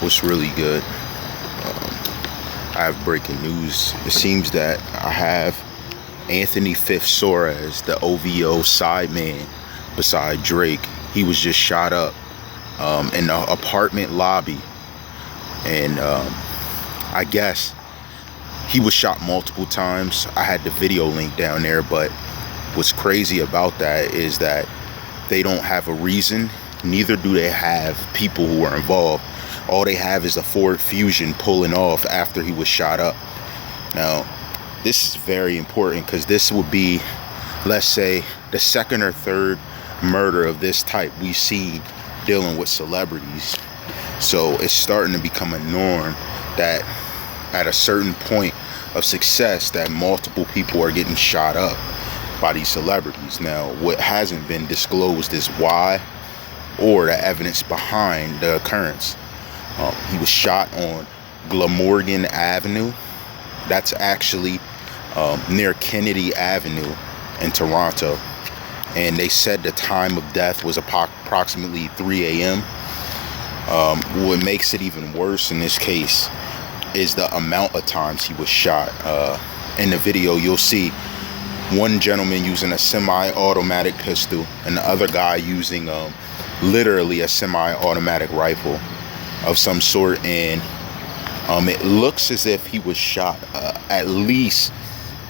What's really good? I have breaking news. It seems that I have Fif Soares, the OVO sideman beside Drake. He was just shot up in the apartment lobby. And I guess he was shot multiple times. I had the video link down there, but what's crazy about that is that they don't have a reason. Neither do they have people who are involved. All they have is a Ford Fusion pulling off after he was shot up. Now, this is very important because this would be, let's say, the second or third murder of this type we see dealing with celebrities. So it's starting to become a norm that at a certain point of success that multiple people are getting shot up by these celebrities. Now, what hasn't been disclosed is why or the evidence behind the occurrence. He was shot on Glamorgan Avenue. That's actually near Kennedy Avenue in Toronto. And they said the time of death was approximately 3 a.m. What makes it even worse in this case is the amount of times he was shot. In the video, you'll see one gentleman using a semi-automatic pistol and the other guy using literally a semi-automatic rifle of some sort, and it looks as if he was shot at least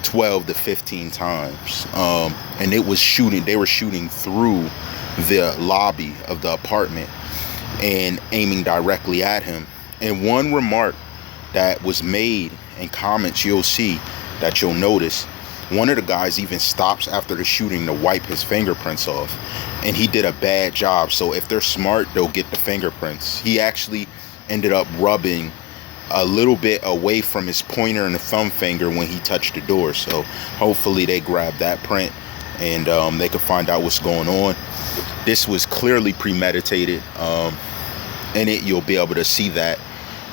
12 to 15 times, and they were shooting through the lobby of the apartment and aiming directly at him. And one remark that was made in comments, you'll notice one of the guys even stops after the shooting to wipe his fingerprints off, and he did a bad job. So if they're smart, they'll get the fingerprints. He actually ended up rubbing a little bit away from his pointer and the thumb finger when he touched the door. So hopefully they grab that print and they can find out what's going on. This was clearly premeditated. In it, you'll be able to see that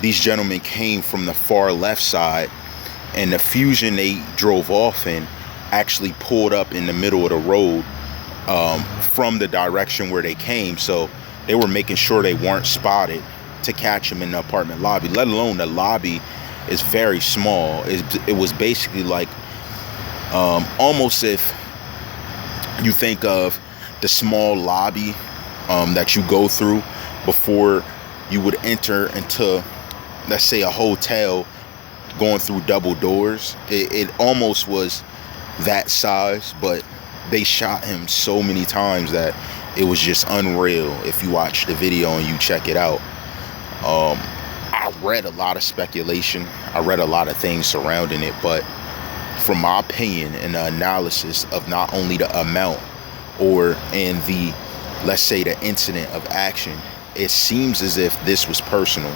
these gentlemen came from the far left side, and the Fusion they drove off in actually pulled up in the middle of the road from the direction where they came. So they were making sure they weren't spotted to catch him in the apartment lobby, let alone the lobby is very small. It was basically like almost if you think of the small lobby that you go through before you would enter into, let's say, a hotel going through double doors. It almost was that size, but they shot him so many times that it was just unreal. If you watch the video and you check it out, I read a lot of speculation. I read a lot of things surrounding it, but from my opinion and the analysis of not only the amount and the, let's say, the incident of action, it seems as if this was personal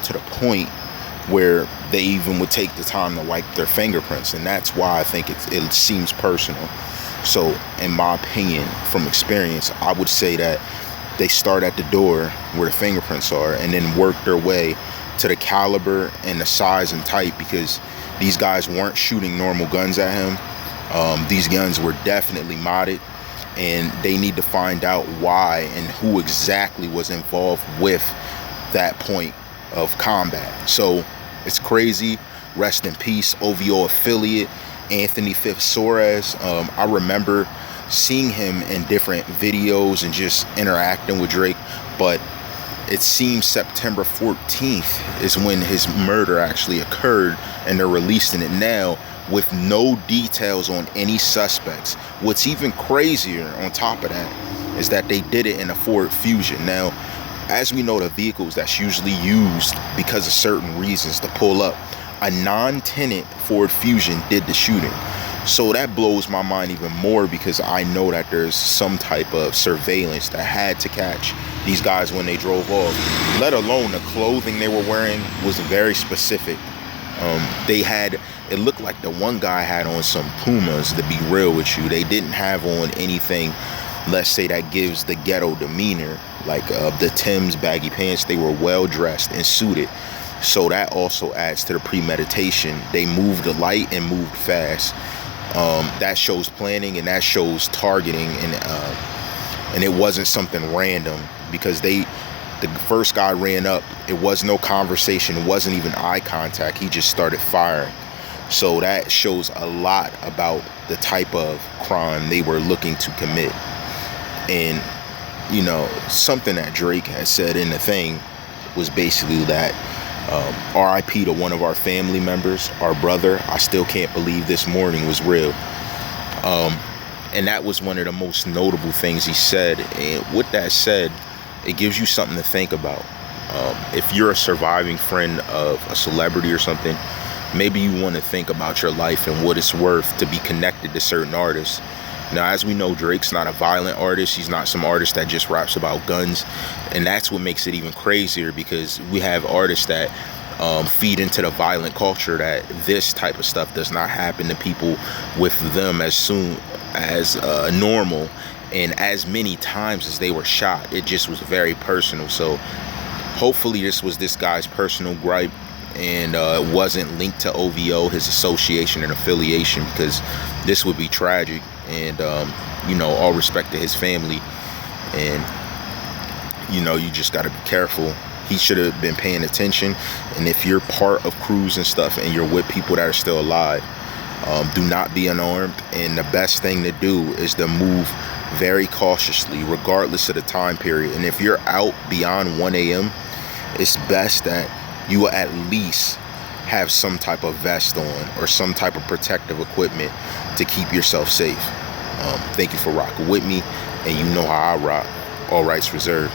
to the point where they even would take the time to wipe their fingerprints, and that's why I think it seems personal. So in my opinion, from experience, I would say that they start at the door where the fingerprints are and then work their way to the caliber and the size and type, because these guys weren't shooting normal guns at him. These guns were definitely modded, and they need to find out why and who exactly was involved with that point of combat. So it's crazy. Rest in peace, OVO affiliate Fif Soares. I remember seeing him in different videos and just interacting with Drake, but it seems September 14th is when his murder actually occurred, and they're releasing it now with no details on any suspects. What's even crazier on top of that is that they did it in a Ford Fusion. Now, as we know, the vehicles that's usually used because of certain reasons to pull up, a non-tenant Ford Fusion did the shooting. So that blows my mind even more, because I know that there's some type of surveillance that had to catch these guys when they drove off, let alone the clothing they were wearing was very specific. It looked like the one guy had on some Pumas, to be real with you. They didn't have on anything, let's say, that gives the ghetto demeanor, like the Tim's baggy pants. They were well dressed and suited. So that also adds to the premeditation. They moved light and moved fast. That shows planning, and that shows targeting, and it wasn't something random, because they The first guy ran up. It was no conversation. It wasn't even eye contact. He just started firing. So that shows a lot about the type of crime they were looking to commit. And, you know, something that Drake had said in the thing was basically that RIP to one of our family members, our brother. I still can't believe this morning was real. And that was one of the most notable things he said. And with that said, it gives you something to think about. If you're a surviving friend of a celebrity or something, maybe you want to think about your life and what it's worth to be connected to certain artists. Now, as we know, Drake's not a violent artist. He's not some artist that just raps about guns. And that's what makes it even crazier, because we have artists that feed into the violent culture, that this type of stuff does not happen to people with them as soon as normal and as many times as they were shot. It just was very personal. So hopefully this was this guy's personal gripe, and it wasn't linked to OVO, his association and affiliation, because this would be tragic. And you know, all respect to his family, and you know, you just got to be careful. He should have been paying attention. And if you're part of crews and stuff and you're with people that are still alive, do not be unarmed. And the best thing to do is to move very cautiously, regardless of the time period. And if you're out beyond 1 a.m., it's best that you will at least have some type of vest on or some type of protective equipment to keep yourself safe. Thank you for rocking with me, and you know how I rock. All rights reserved.